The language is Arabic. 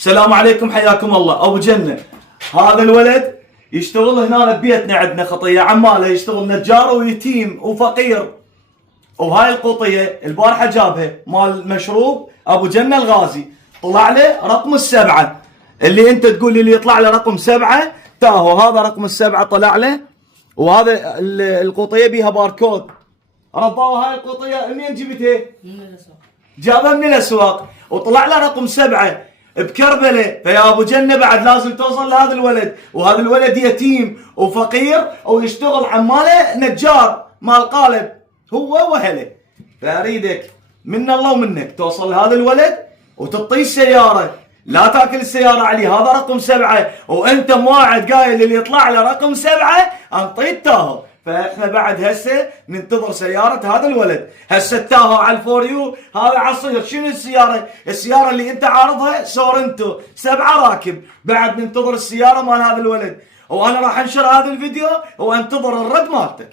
السلام عليكم، حياكم الله. ابو جنة هذا الولد يشتغل هنا ببيتنا، عندنا خطيه عماله، يشتغل نجار ويتيم وفقير. وهاي القوطيه البارحه جابها مال مشروب ابو جنة الغازي، طلع له رقم السبعه. اللي انت تقول لي اللي يطلع له رقم سبعه تاهو، هذا رقم السبعه طلع له. وهذا القوطيه بيها باركود. رباوه هاي القوطيه منين جبتها؟ من الاسواق. جابها من الاسواق وطلع له رقم سبعه بكربله. فيا ابو جنة بعد لازم توصل لهذا الولد، وهذا الولد يتيم وفقير ويشتغل عماله نجار مال قالب هو واهله. فاريدك من الله ومنك توصل لهذا الولد وتعطيه السياره، لا تاكل السياره عليه. هذا رقم سبعه وانت مواعد قايل اللي يطلع له رقم سبعه انطيه التاهو. فاحنا بعد هسه ننتظر سياره هذا الولد. هسه التاهو على الفوريو، هذا عصير. شنو السياره؟ السياره اللي انت عارضها سورنتو 7 راكب. بعد ننتظر السياره مال هذا الولد، وانا راح انشر هذا الفيديو وانتظر الرد مالتك.